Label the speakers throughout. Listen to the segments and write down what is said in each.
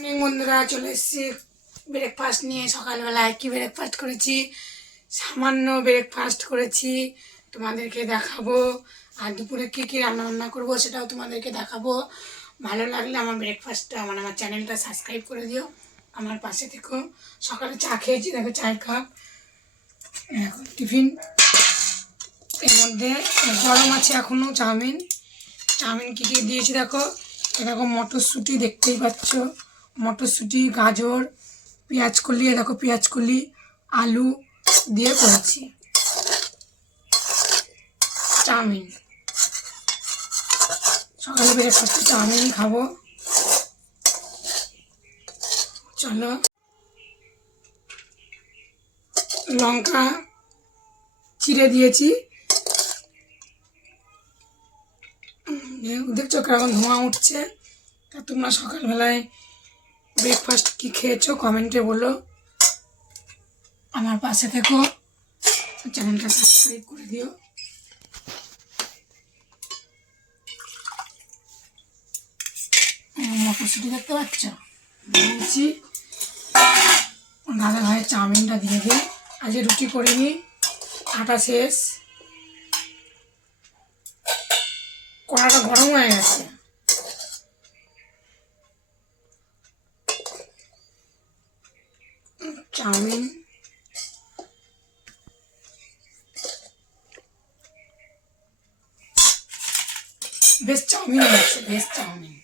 Speaker 1: বন্ধুরা, চলে এসেছি। ব্রেকফাস্ট নিয়ে সকালবেলায় কি ব্রেকফাস্ট করেছি? সামান্য ব্রেকফাস্ট করেছি। তোমাদেরকে দেখাবো। আর দুপুরে কী কী রান্না বান্না করব সেটাও তোমাদেরকে দেখাবো। ভালো লাগলে আমার ব্রেকফাস্টটা আমার আমার চ্যানেলটা সাবস্ক্রাইব করে দিও। আমার পাশে থেকো। সকালে চা খেয়েছি, দেখো চায়ের কাপ। এখন টিফিন। এর মধ্যে গরম আছে এখনও চাউমিন। চাউমিন কী কী দিয়েছি দেখো? দেখো মটরশুঁটি দেখতেই পাচ্ছ। মটরশুঁটি, গাজর, পেঁয়াজ কলি দেখো পেঁয়াজ কলি, আলু দিয়ে করেছি। চাউমিন। সকালে ব্রেকফাস্টে চাউমিন খাব। চলো। লঙ্কা চিড়ে দিয়েছি। দেখছ কেমন ধোঁয়া উঠছে? তা তোমরা সকালবেলায় ব্রেকফাস্ট কি খেয়েছো? কমেন্টে বলো। আমার পাশে থেকো। চ্যানেলটা সাবস্ক্রাইব করে দিও। মটরশুঁটি দেখতে পাচ্ছ? দিয়েছি দাদা ভাইয়ের চাউমিনটা দিয়ে দিই আজকে রুটি করিনি, আটা শেষ। কড়াটা গরম হয়ে গেছে। চাউমিন। বেশ চাউমিন হয়েছে, বেশ চাউমিন।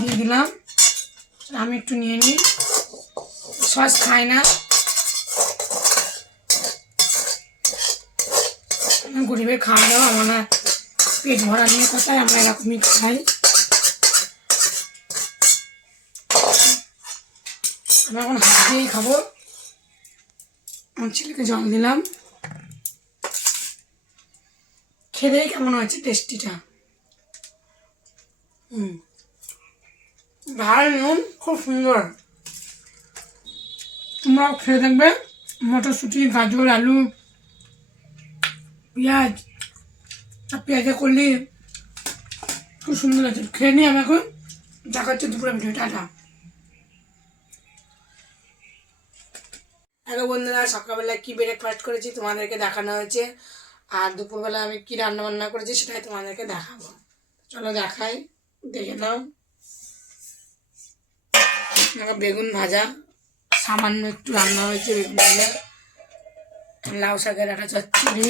Speaker 1: দিয়ে দিলাম। আমি একটু নিয়ে নিই। সস খাই না। গরিবের খাওয়া দাওয়া, আমরা পেট ভরা নিয়ে কোথায়? আমরা এরকমই খাই। আমি এখন হাত খাব। আমার ছেলেকে জল দিলাম। খেলেই কেমন হয়েছে টেস্টিটা? হুম। ভালো নুন খুব সুন্দর। তোমরাও খেয়ে দেখবে। মটরশুঁটি, গাজর, আলু, পেঁয়াজ, আর পেঁয়াজে করলে খুব সুন্দর আছে খেয়ে নিই আমি এখন দেখা হচ্ছে দুপুরে ভিডিও। টাটা। হ্যালো বন্ধুরা সকালবেলা কী ব্রেকফাস্ট করেছি তোমাদেরকে দেখানো হয়েছে। আর দুপুরবেলা আমি কী রান্না বান্না করেছি সেটাই তোমাদেরকে দেখাবো। চলো দেখাই, দেখে নাও। বেগুন ভাজা, সামান্য একটু রান্না হয়েছে বেগুন ভাজা, লাউ শাকের একটা চচ্চড়ি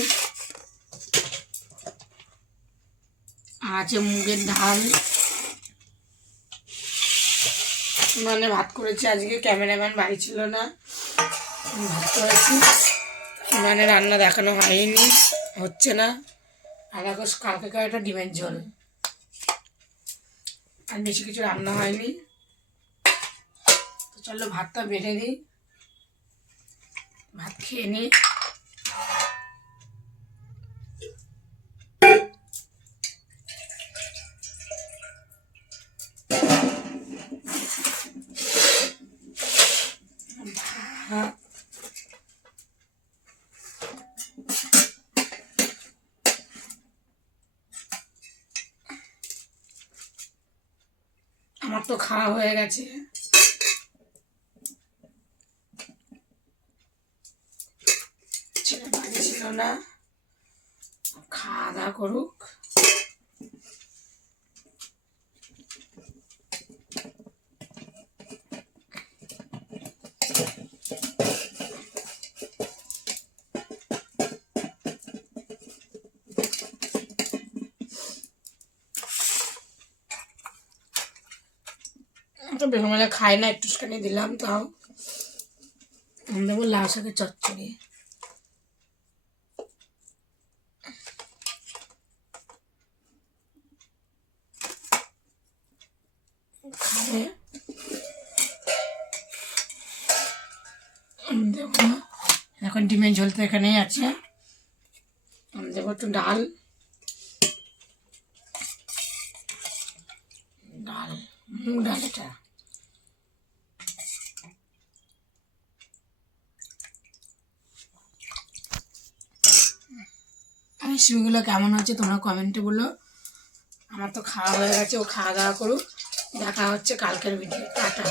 Speaker 1: আছে মুগের ডাল। মানে ভাত করেছি, আজকে ক্যামেরাম্যান বাড়ি ছিল না। ভাত করেছি। মানে রান্না দেখানো হয়নি, হচ্ছে না। আর এখন কালকে একটা ডিমের ঝোল। আর বেশি কিছু রান্না হয়নি। তো চলো, ভাতটা বেড়ে দিই। ভাত খেয়ে নিই। আমার তো খাওয়া হয়ে গেছে। ছেলে বাড়ি ছিল না। খাওয়া দাওয়া করুক। তো ভাজা খাই না, একটুখানি দিলাম তাও। আমি দেবো লাউ শাকের চচ্চড়ি। খাবে। দেবো এখন ডিমের ঝোল তো এখানেই আছে। আমি দেবো একটু ডাল। ডাল, মুগ ডাল রেসিপিগুলো কেমন হচ্ছে, তোমরা কমেন্টে বলো। আমার তো খাওয়া হয়ে গেছে, ও খাওয়া দাওয়া করুক। দেখা হচ্ছে কালকের ভিডিও টাটা।